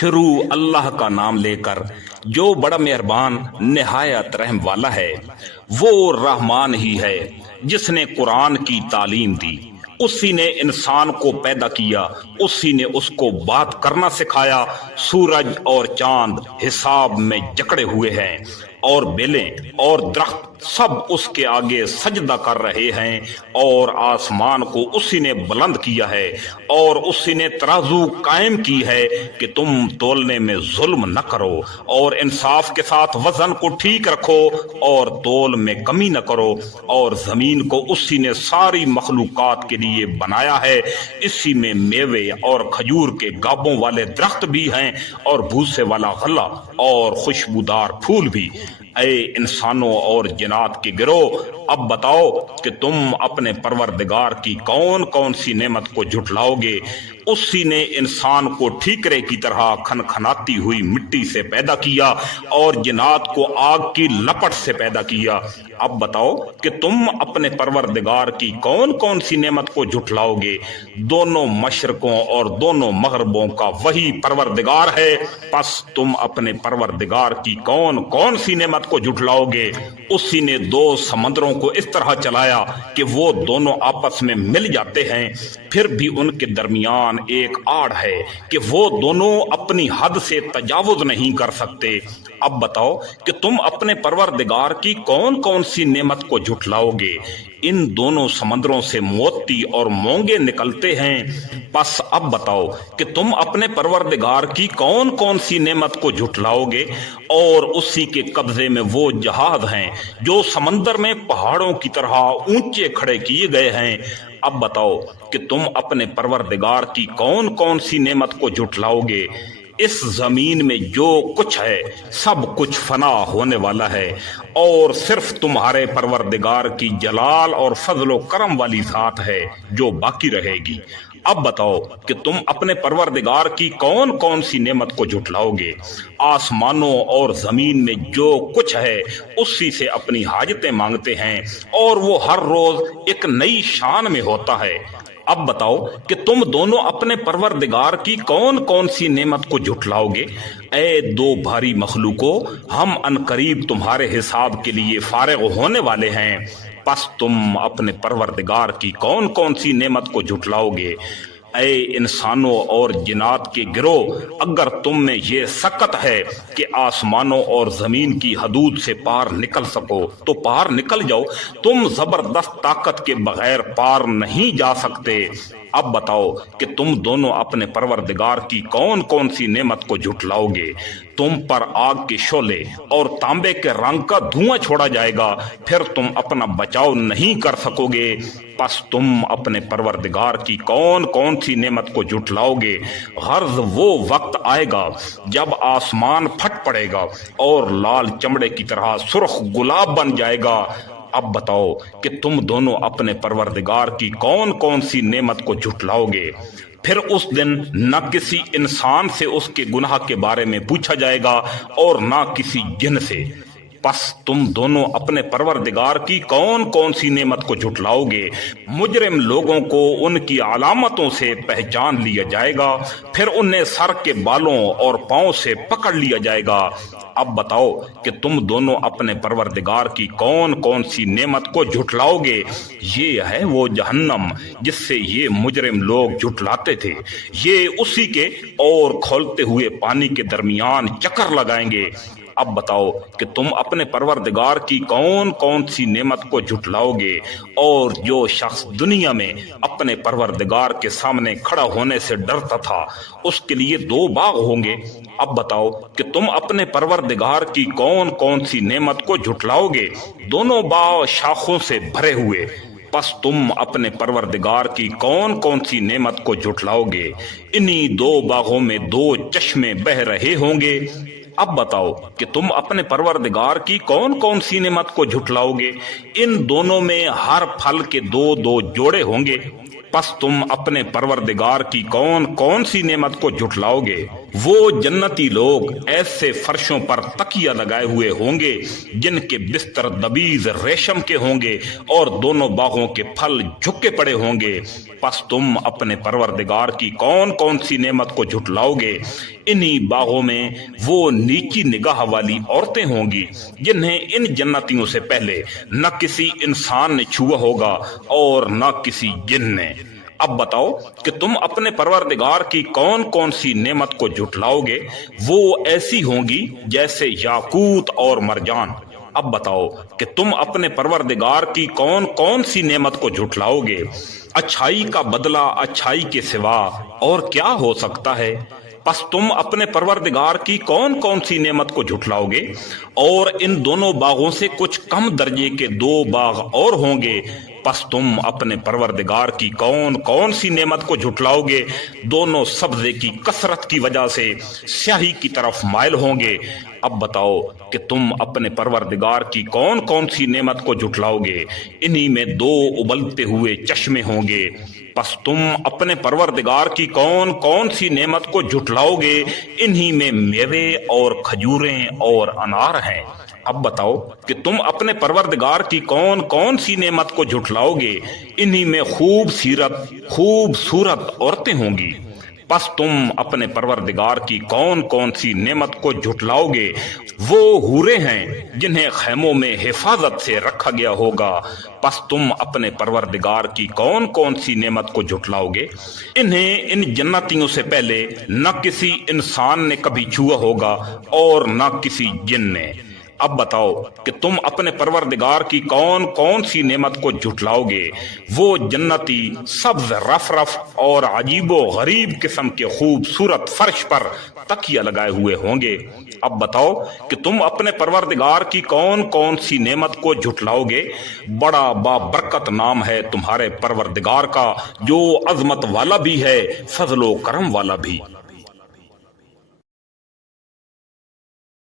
شروع اللہ کا نام لے کر جو بڑا مہربان نہایت رحم والا ہے۔ وہ رحمان ہی ہے جس نے قرآن کی تعلیم دی، اسی نے انسان کو پیدا کیا، اسی نے اس کو بات کرنا سکھایا۔ سورج اور چاند حساب میں جکڑے ہوئے ہیں، اور بیلیں اور درخت سب اس کے آگے سجدہ کر رہے ہیں، اور آسمان کو اسی نے بلند کیا ہے، اور اسی نے ترازو قائم کی ہے کہ تم تولنے میں ظلم نہ کرو، اور انصاف کے ساتھ وزن کو ٹھیک رکھو، اور تول میں کمی نہ کرو۔ اور زمین کو اسی نے ساری مخلوقات کے لیے بنایا ہے، اسی میں میوے اور کھجور کے گابوں والے درخت بھی ہیں، اور بھوسے والا غلہ اور خوشبودار پھول بھی۔ اے انسانوں اور جنات کے گروہ، اب بتاؤ کہ تم اپنے پروردگار کی کون کون سی نعمت کو جھٹلاؤ گے۔ اسی نے انسان کو ٹھیکرے کی طرح کھنکھناتی ہوئی مٹی سے پیدا کیا، اور جنات کو آگ کی لپٹ سے پیدا کیا۔ اب بتاؤ کہ تم اپنے پروردگار کی کون کون سی نعمت کو جھٹلاؤ گے۔ دونوں مشرقوں اور دونوں مغربوں کا وہی پروردگار ہے، پس تم اپنے پروردگار کی کون کون سی نعمت کو جھٹلاؤ گے۔ اسی نے دو سمندروں کو اس طرح چلایا کہ وہ دونوں آپس میں مل جاتے ہیں، پھر بھی ان کے درمیان ایک آڑ ہے کہ وہ دونوں اپنی حد سے تجاوز نہیں کر سکتے۔ اب بتاؤ کہ تم اپنے پروردگار کی کون کون سی نعمت کو جھٹلاؤ گے۔ ان دونوں سمندروں سے موتی اور مونگے نکلتے ہیں، پس اب بتاؤ کہ تم اپنے پروردگار کی کون کون سی نعمت کو جھٹلاؤ گے۔ اور اسی کے قبضے میں وہ جہاز ہیں جو سمندر میں پہاڑوں کی طرح اونچے کھڑے کیے گئے ہیں۔ اب بتاؤ کہ تم اپنے پروردگار کی کون کون سی نعمت کو جھٹلاؤ گے۔ اس زمین میں جو کچھ ہے سب کچھ فنا ہونے والا ہے، اور صرف تمہارے پروردگار کی جلال اور فضل و کرم والی ذات ہے جو باقی رہے گی۔ اب بتاؤ کہ تم اپنے پروردگار کی کون کون سی نعمت کو جھٹلاؤ گے۔ آسمانوں اور زمین میں جو کچھ ہے اسی سے اپنی حاجتیں مانگتے ہیں، اور وہ ہر روز ایک نئی شان میں ہوتا ہے۔ اب بتاؤ کہ تم دونوں اپنے پروردگار کی کون کون سی نعمت کو جھٹلاؤ گے۔ اے دو بھاری مخلوقوں، ہم عنقریب تمہارے حساب کے لیے فارغ ہونے والے ہیں، پس تم اپنے پروردگار کی کون کون سی نعمت کو جھٹلاؤ گے۔ اے انسانوں اور جنات کے گروہ، اگر تم میں یہ سکت ہے کہ آسمانوں اور زمین کی حدود سے پار نکل سکو تو پار نکل جاؤ، تم زبردست طاقت کے بغیر پار نہیں جا سکتے۔ اب بتاؤ کہ تم دونوں اپنے پروردگار کی کون کون سی نعمت کو جھٹلاؤ گے۔ تم پر آگ کے شعلے اور تانبے کے رنگ کا دھواں چھوڑا جائے گا، پھر تم اپنا بچاؤ نہیں کر سکو گے۔ پس تم اپنے پروردگار کی کون کون سی نعمت کو جھٹلاؤ گے۔ غرض وہ وقت آئے گا جب آسمان پھٹ پڑے گا اور لال چمڑے کی طرح سرخ گلاب بن جائے گا۔ اب بتاؤ کہ تم دونوں اپنے پروردگار کی کون کون سی نعمت کو جھٹلاؤ گے۔ پھر اس دن نہ کسی انسان سے اس کے گناہ کے بارے میں پوچھا جائے گا، اور نہ کسی جن سے۔ پس تم دونوں اپنے پروردگار کی کون کون سی نعمت کو جھٹلاؤ گے۔ مجرم لوگوں کو ان کی علامتوں سے پہچان لیا جائے گا، پھر انہیں سر کے بالوں اور پاؤں سے پکڑ لیا جائے گا۔ اب بتاؤ کہ تم دونوں اپنے پروردگار کی کون کون سی نعمت کو جھٹلاؤ گے۔ یہ ہے وہ جہنم جس سے یہ مجرم لوگ جھٹلاتے تھے، یہ اسی کے اور کھولتے ہوئے پانی کے درمیان چکر لگائیں گے۔ اب بتاؤ کہ تم اپنے پروردگار کی کون کون سی نعمت کو جھٹلاؤ گے۔ اور جو شخص دنیا میں اپنے پروردگار کے سامنے کھڑا ہونے سے ڈرتا تھا، اس کے لیے دو باغ ہوں گے۔ اب بتاؤ کہ تم اپنے پروردگار کی کون کون سی نعمت کو جھٹلاؤ گے۔ دونوں باغ شاخوں سے بھرے ہوئے، پس تم اپنے پروردگار کی کون کون سی نعمت کو جھٹلاؤ گے۔ انہی دو باغوں میں دو چشمے بہہ رہے ہوں گے۔ اب بتاؤ کہ تم اپنے پروردگار کی کون کون سی نعمت کو جھٹلاؤ گے۔ ان دونوں میں ہر پھل کے دو دو جوڑے ہوں گے، پس تم اپنے پروردگار کی کون کون سی نعمت کو جھٹلاؤ گے۔ وہ جنتی لوگ ایسے فرشوں پر تکیہ لگائے ہوئے ہوں گے جن کے بستر دبیز ریشم کے ہوں گے اور دونوں باغوں کے پھل جھکے پڑے ہوں گے۔ پس تم اپنے پروردگار کی کون کون سی نعمت کو جھٹلاؤ گے؟ انہی باغوں میں وہ نیکی نگاہ والی عورتیں ہوں گی جنہیں ان جنتیوں سے پہلے نہ کسی انسان نے چھوا ہوگا اور نہ کسی جن نے۔ اب بتاؤ کہ تم اپنے پروردگار کی کون کون سی نعمت کو جھٹلاؤ گے؟ وہ ایسی ہوں گی جیسے یاقوت اور مرجان۔ اب بتاؤ کہ تم اپنے پروردگار کی کون کون سی نعمت کو جھٹلاؤ گے؟ اچھائی کا بدلہ اچھائی کے سوا اور کیا ہو سکتا ہے؟ پس تم اپنے پروردگار کی کون کون سی نعمت کو جھٹلاؤ گے؟ اور ان دونوں باغوں سے کچھ کم درجے کے دو باغ اور ہوں گے۔ پس تم اپنے پروردگار کی کون کون سی نعمت کو جھٹلاؤ گے؟ دونوں سبزے کی کثرت کی وجہ سے سیاہی کی طرف مائل ہوں گے۔ اب بتاؤ کہ تم اپنے پروردگار کی کون کون سی نعمت کو جھٹلاؤ گے؟ انہی میں دو ابلتے ہوئے چشمے ہوں گے۔ پس تم اپنے پروردگار کی کون کون سی نعمت کو جھٹلاؤ گے؟ انہی میں میوے اور کھجوریں اور انار ہیں۔ اب بتاؤ کہ تم اپنے پروردگار کی کون کون سی نعمت کو جھٹلاؤ گے؟ انہی میں خوبصورت عورتیں ہوں گی۔ پس تم اپنے پروردگار کی کون کون سی نعمت کو جھٹلاؤ گے؟ وہ حوریں ہیں جنہیں خیموں میں حفاظت سے رکھا گیا ہوگا۔ پس تم اپنے پروردگار کی کون کون سی نعمت کو جھٹلاؤ گے؟ انہیں ان جنتیوں سے پہلے نہ کسی انسان نے کبھی چھوا ہوگا اور نہ کسی جن نے۔ اب بتاؤ کہ تم اپنے پروردگار کی کون کون سی نعمت کو جھٹلاؤ گے؟ وہ جنتی سبز رف رف اور عجیب و غریب قسم کے خوبصورت فرش پر تکیہ لگائے ہوئے ہوں گے۔ اب بتاؤ کہ تم اپنے پروردگار کی کون کون سی نعمت کو جھٹلاؤ گے؟ بڑا بابرکت نام ہے تمہارے پروردگار کا، جو عظمت والا بھی ہے، فضل و کرم والا بھی۔